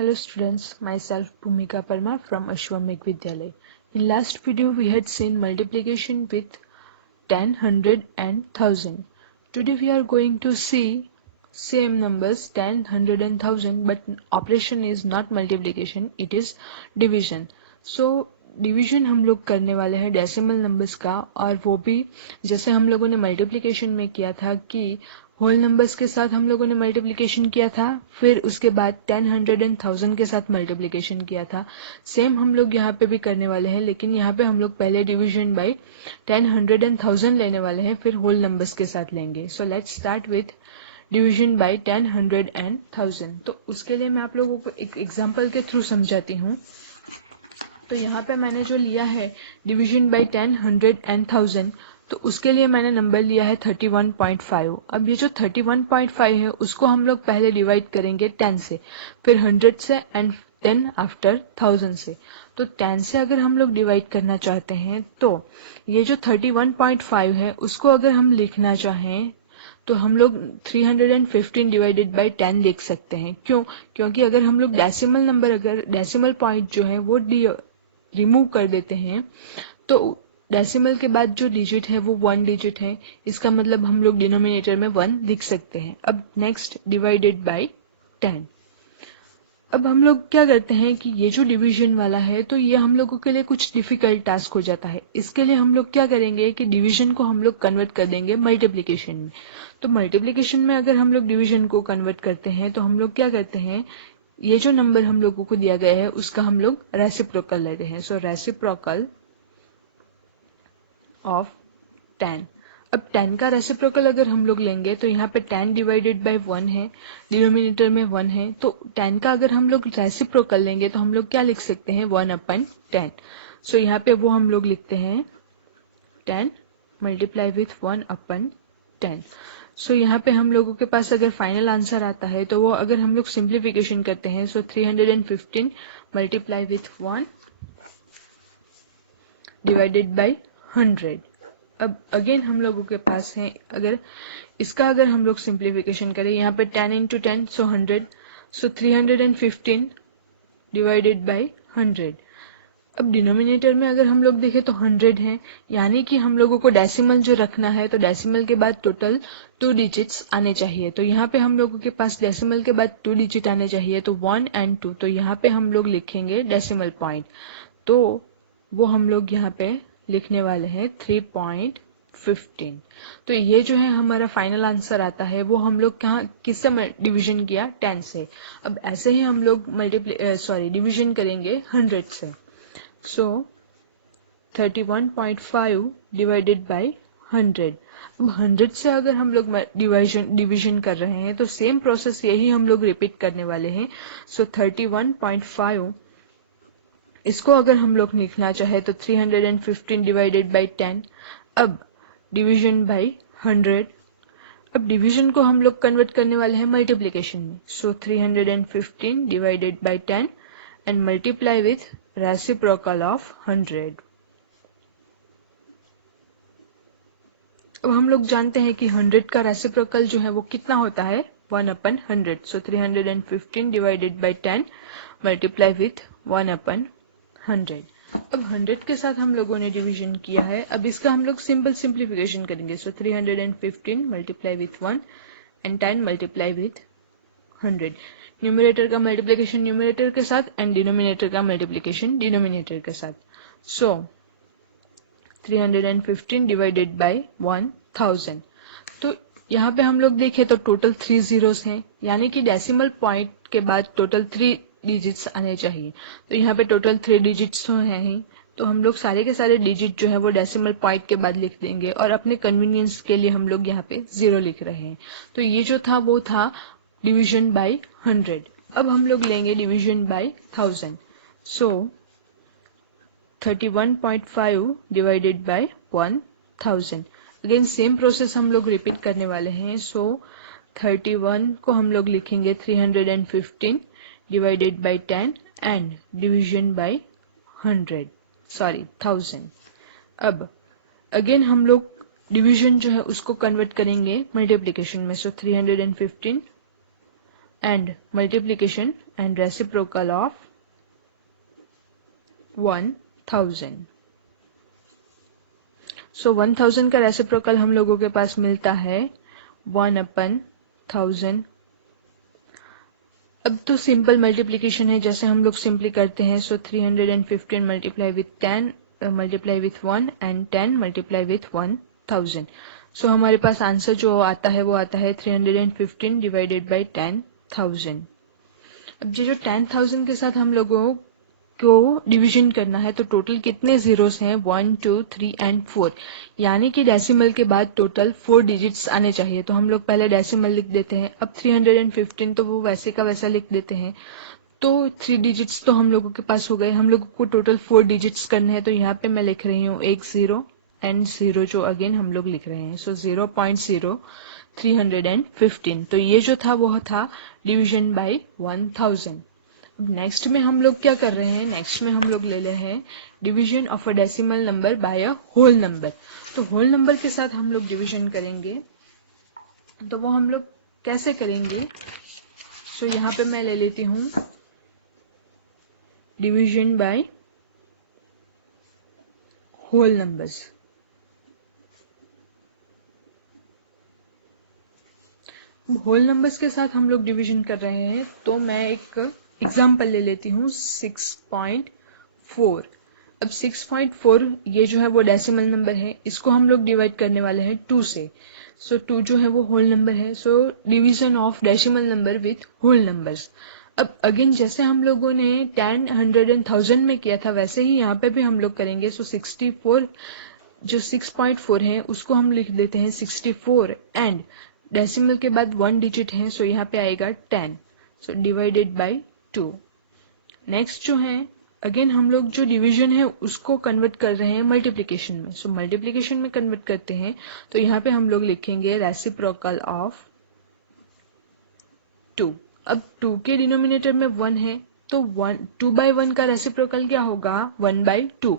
Hello students, myself Bhumika Parmar from Ashwamekh Vidyalay. In last video we had seen multiplication with 10, 100 and 1000. Today we are going to see same numbers 10, 100 and 1000 but operation is not multiplication, it is division. So division हम लोग करने वाले हैं decimal numbers का और वो भी जैसे हम लोगों ने मल्टीप्लिकेशन में किया था कि होल नंबर्स के साथ हम लोगों ने मल्टीप्लिकेशन किया था, फिर उसके बाद 10, 100 एंड 1000 के साथ मल्टीप्लिकेशन किया था। सेम हम लोग यहाँ पे भी करने वाले हैं, लेकिन यहाँ पे हम लोग पहले डिवीजन बाय 10, 100 एंड 1000 लेने वाले हैं, फिर होल नंबर्स के साथ लेंगे। So let's start with division bye 10, 100 and 1000। तो उसके लिए मैं आप लोगों को एक एग्जाम्पल के थ्रू समझाती हूँ। तो यहाँ पे मैंने जो लिया है डिवीजन बाय 10, 100 एंड 1000, तो उसके लिए मैंने नंबर लिया है 31.5। अब ये जो 31.5 है उसको हम लोग पहले डिवाइड करेंगे 10 से, फिर 100 से एंड 10 आफ्टर 1000 से। तो 10 से अगर हम लोग डिवाइड करना चाहते हैं तो ये जो 31.5 है उसको अगर हम लिखना चाहें तो हम लोग 315 डिवाइडेड बाय 10 लिख सकते हैं। क्यों? क्योंकि अगर हम लोग डेसिमल नंबर, अगर डेसिमल पॉइंट जो है वो रिमूव कर देते हैं तो डेसिमल के बाद जो डिजिट है वो 1 डिजिट है, इसका मतलब हम लोग डिनोमिनेटर में 1 लिख सकते हैं। अब नेक्स्ट डिवाइडेड बाय 10। अब हम लोग क्या करते हैं कि ये जो डिवीजन वाला है तो ये हम लोगों के लिए कुछ डिफिकल्ट टास्क हो जाता है। इसके लिए हम लोग क्या करेंगे कि डिवीजन को हम लोग कन्वर्ट कर देंगे मल्टीप्लिकेशन में। तो मल्टीप्लिकेशन में अगर हम लोग डिवीजन को कन्वर्ट करते हैं तो हम लोग क्या करते हैं, ये जो नंबर हम लोगों को दिया गया है उसका हम लोग रेसिप्रोकल लेते हैं। सो रेसिप्रोकल ऑफ 10। अब 10 का रेसिप्रोकल अगर हम लोग लेंगे तो यहाँ पे 10 डिवाइडेड बाय 1 है, डिनोमिनेटर में 1 है, तो 10 का अगर हम लोग रेसिप्रोकल लेंगे तो हम लोग क्या लिख सकते हैं 1/10। सो यहाँ पे वो हम लोग लिखते हैं 10 मल्टीप्लाई विथ 1/10। सो यहाँ पे हम लोगों के पास अगर फाइनल आंसर आता है तो वो अगर हम लोग सिंप्लीफिकेशन करते हैं सो 315 मल्टीप्लाई विथ 1 डिवाइडेड बाय 100। अब अगेन हम लोगों के पास है, अगर इसका अगर हम लोग सिंप्लीफिकेशन करें, यहाँ पे 10 into 10 so 100, so 315 divided by 100। अब डिनोमिनेटर में अगर हम लोग देखें तो 100 है, यानी कि हम लोगों को डेसिमल जो रखना है तो डेसिमल के बाद टोटल 2 डिजिट्स आने चाहिए। तो यहाँ पे हम लोगों के पास डेसिमल के बाद 2 डिजिट आने चाहिए, तो 1 एंड 2। तो यहाँ पे हम लोग लिखेंगे डेसिमल पॉइंट, तो वो हम लोग यहाँ पे लिखने वाले हैं 3.15। तो ये जो है हमारा फाइनल आंसर आता है वो हम लोग कहाँ किससे डिवीजन किया 10 से। अब ऐसे ही हम लोग डिवीजन करेंगे 100 से। सो 31.5 डिवाइडेड बाय 100। अब 100 से अगर हम लोग डिवीजन कर रहे हैं तो सेम प्रोसेस यही हम लोग रिपीट करने वाले हैं। सो 31.5 इसको अगर हम लोग लिखना चाहे तो 315 डिवाइडेड बाय 10। अब डिवीजन बाय 100। अब डिवीजन को हम लोग कन्वर्ट करने वाले हैं मल्टीप्लिकेशन में। सो 315 divided by 10 and multiply with reciprocal of 100। अब हम लोग जानते हैं कि 100 का रेसिप्रोकल जो है वो कितना होता है 1/100। सो 315 डिवाइडेड बाय 10 मल्टीप्लाई विथ 1/100। अब 100 के साथ हम लोगों ने डिवीजन किया है, अब इसका हम लोग सिंपल सिंप्लीफिकेशन करेंगे। सो 315 multiply with 1 and 10 multiply with 100। Numerator का मल्टीप्लिकेशन न्यूमरेटर के साथ एंड डिनोमिनेटर का मल्टीप्लिकेशन डिनोमिनेटर के साथ। सो 315 डिवाइडेड बाय 1000। तो यहाँ पे हम लोग देखें तो टोटल 3 जीरोस हैं, यानी कि डेसिमल पॉइंट के बाद टोटल 3 डिजिट्स आने चाहिए। तो यहाँ पे टोटल 3 डिजिट्स तो हैं ही, तो हम लोग सारे के सारे डिजिट जो है वो डेसिमल पॉइंट के बाद लिख देंगे और अपने कन्वीनियंस के लिए हम लोग यहाँ पे 0 लिख रहे हैं। तो ये जो था वो था डिवीजन बाय 100। अब हम लोग लेंगे division bye 1000। So 31.5 divided by 1000। Again same process हम लोग रिपीट करने वाले हैं। सो 31 को हम लोग लिखेंगे 315 divided by 10 and division bye 1000। अब अगेन हम लोग डिवीजन जो है उसको कन्वर्ट करेंगे मल्टीप्लिकेशन में। सो 315 and multiplication and reciprocal of 1000. So 1000 का रेसिप्रोकल हम लोगों के पास मिलता है 1/1000. अब तो सिंपल मल्टीप्लिकेशन है, जैसे हम लोग सिंपली करते हैं. सो 315 multiply with 10 multiply with 1 and 10 multiply with 1000. सो हमारे पास आंसर जो आता है वो आता है 315 डिवाइडेड बाई 10,000. अब ये जो 10,000 के साथ हम लोगों को डिवीजन करना है तो टोटल कितने जीरोस हैं 1, 2, 3 एंड 4, यानी कि डेसिमल के बाद टोटल 4 डिजिट्स आने चाहिए. तो हम लोग पहले डेसिमल लिख देते हैं. अब 315 तो वो वैसे का वैसा लिख देते हैं. तो 3 डिजिट्स तो हम लोगों के पास हो गए. हम लोगों को टोटल 4 डिजिट्स करने हैं, तो यहाँ पे मैं लिख रही हूँ एक 0 एंड 0 जो अगेन हम लोग लिख रहे हैं. सो 0.0315. तो ये जो था वो था डिवीजन बाय 1000. नेक्स्ट में हम लोग क्या कर रहे हैं, नेक्स्ट में हम लोग ले रहे हैं division of a decimal number by a whole number. तो होल नंबर के साथ हम लोग डिवीजन करेंगे, तो वो हम लोग कैसे करेंगे. सो यहाँ पे मैं ले लेती हूँ division by whole numbers. Whole numbers के साथ हम लोग डिवीजन कर रहे हैं, तो मैं एक एग्जाम्पल ले लेती हूँ 6.4. अब 6.4 ये जो है वो डेसिमल नंबर है, इसको हम लोग डिवाइड करने वाले हैं 2 से. सो 2 जो है वो होल नंबर है. So division of decimal number with whole numbers. अब अगेन जैसे हम लोगों ने 10, 100 एंड 1000 में किया था, वैसे ही यहाँ पे भी हम लोग करेंगे. सो 64 जो 6.4 है उसको हम लिख देते हैं 64 एंड डेसिमल के बाद 1 डिजिट है, सो यहाँ पे आएगा 10. So divided by 2. नेक्स्ट जो है अगेन हम लोग जो डिवीजन है उसको कन्वर्ट कर रहे हैं मल्टीप्लिकेशन में. सो मल्टीप्लिकेशन में कन्वर्ट करते हैं, तो यहाँ पे हम लोग लिखेंगे रेसिप्रोकल ऑफ 2. अब 2 के डिनोमिनेटर में 1 है, तो 2/1 का रेसिप्रोकल क्या होगा 1/2.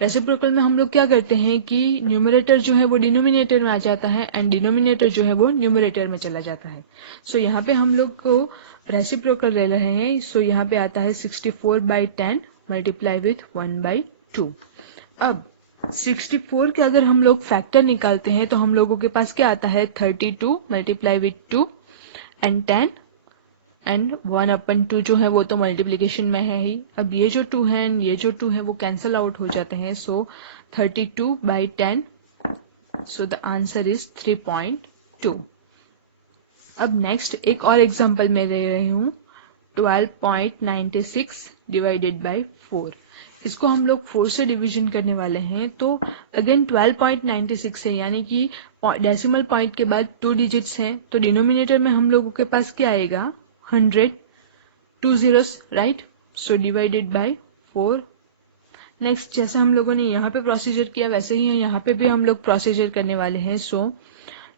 रेसिप्रोकल में हम लोग क्या करते हैं कि न्यूमरेटर जो है वो डिनोमिनेटर में आ जाता है एंड डिनोमिनेटर जो है वो न्यूमरेटर में चला जाता है. सो यहाँ पे हम लोग को रेसिप्रोकल ले रहे हैं. सो यहाँ पे आता है 64/10 मल्टीप्लाई विथ 1/2. अब 64 के अगर हम लोग फैक्टर निकालते हैं तो हम लोगों के पास क्या आता है 32 मल्टीप्लाई विथ 2 एंड 10 एंड 1/2 जो है वो तो मल्टीप्लिकेशन में है ही. अब ये जो 2 है एंड ये जो 2 है वो कैंसल आउट हो जाते हैं. सो 32/10. So the answer is 3.2. अब नेक्स्ट एक और एग्जांपल मैं ले रही हूँ 12.96 डिवाइडेड बाय 4. इसको हम लोग 4 से डिवीजन करने वाले हैं. तो अगेन 12.96 है, यानी कि डेसिमल पॉइंट के बाद 2 डिजिट्स हैं, तो डिनोमिनेटर में हम लोगों के पास क्या आएगा 100, 2 zeros, right. So divided by 4. Next जैसा हम लोगों ने यहाँ पे प्रोसीजर किया वैसे ही यहाँ पे भी हम लोग प्रोसीजर करने वाले हैं. सो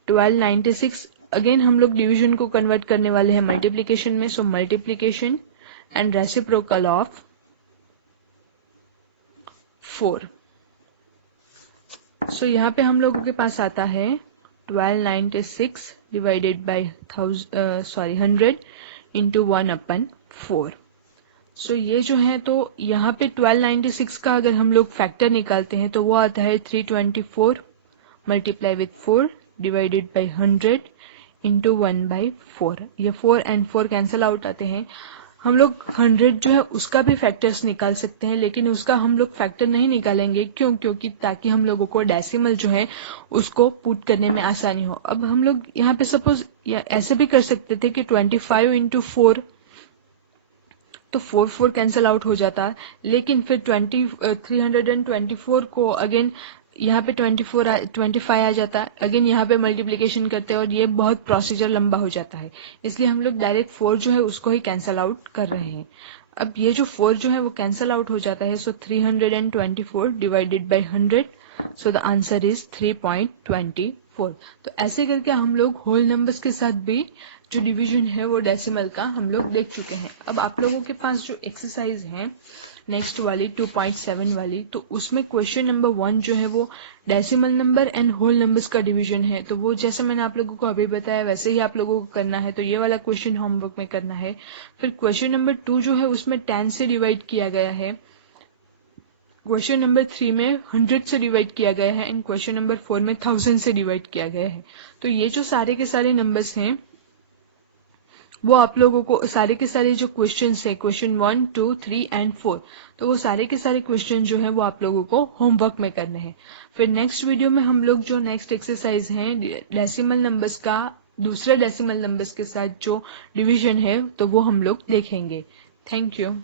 1296 अगेन हम लोग डिवीजन को कन्वर्ट करने वाले हैं मल्टीप्लिकेशन में. सो मल्टीप्लिकेशन एंड रेसिप्रोकल ऑफ 4. सो यहाँ पे हम लोगों के पास आता है 1296 डिवाइडेड बाय 100 इंटू 1/4. सो ये जो है तो यहाँ पे 1296 का अगर हम लोग फैक्टर निकालते हैं तो वो आता है 324 multiply with 4 divided by 100 into 1/4. ये 4 एंड 4 कैंसल आउट आते हैं. हम लोग 100 जो है उसका भी फैक्टर्स निकाल सकते हैं, लेकिन उसका हम लोग फैक्टर नहीं निकालेंगे. क्यों? क्योंकि ताकि हम लोगों को डेसिमल जो है उसको पुट करने में आसानी हो. अब हम लोग यहाँ पे सपोज ऐसे भी कर सकते थे कि 25 इंटू 4, तो 4 कैंसल आउट हो जाता. लेकिन फिर 324 को अगेन यहाँ पे 25 आ जाता है. अगेन यहाँ पे मल्टीप्लिकेशन करते हैं और ये बहुत प्रोसीजर लंबा हो जाता है, इसलिए हम लोग डायरेक्ट 4 जो है उसको ही कैंसल आउट कर रहे हैं. अब ये जो 4 जो है वो कैंसल आउट हो जाता है. सो 324 divided by 100. So the answer is 3.24. तो ऐसे करके हम लोग होल नंबर्स के साथ भी जो डिवीजन है वो डेसिमल का हम लोग देख चुके हैं. अब आप लोगों के पास जो एक्सरसाइज है नेक्स्ट वाली 2.7 वाली, तो उसमें क्वेश्चन नंबर 1 जो है वो decimal number and whole numbers का डिवीजन है। तो वो जैसे मैंने आप लोगों को अभी बताया वैसे ही आप लोगों को करना है। तो ये वाला क्वेश्चन होमवर्क में करना है। फिर क्वेश्चन नंबर 2 जो है उसमें 10 से डिवाइड किया गया है। क्वेश्चन नंबर 3 में 100 से डिवाइड किया गया है एंड क्वेश्चन नंबर 4 में 1000 से डिवाइड किया गया है। तो ये जो सारे के सारे नंबर्स हैं वो आप लोगों को सारे के सारे जो क्वेश्चंस है, क्वेश्चन 1, 2, 3 एंड 4, तो वो सारे के सारे क्वेश्चन जो है वो आप लोगों को होमवर्क में करने हैं। फिर नेक्स्ट वीडियो में हम लोग जो नेक्स्ट एक्सरसाइज है डेसिमल नंबर्स का दूसरे डेसिमल नंबर्स के साथ जो डिवीजन है तो वो हम लोग देखेंगे। Thank you.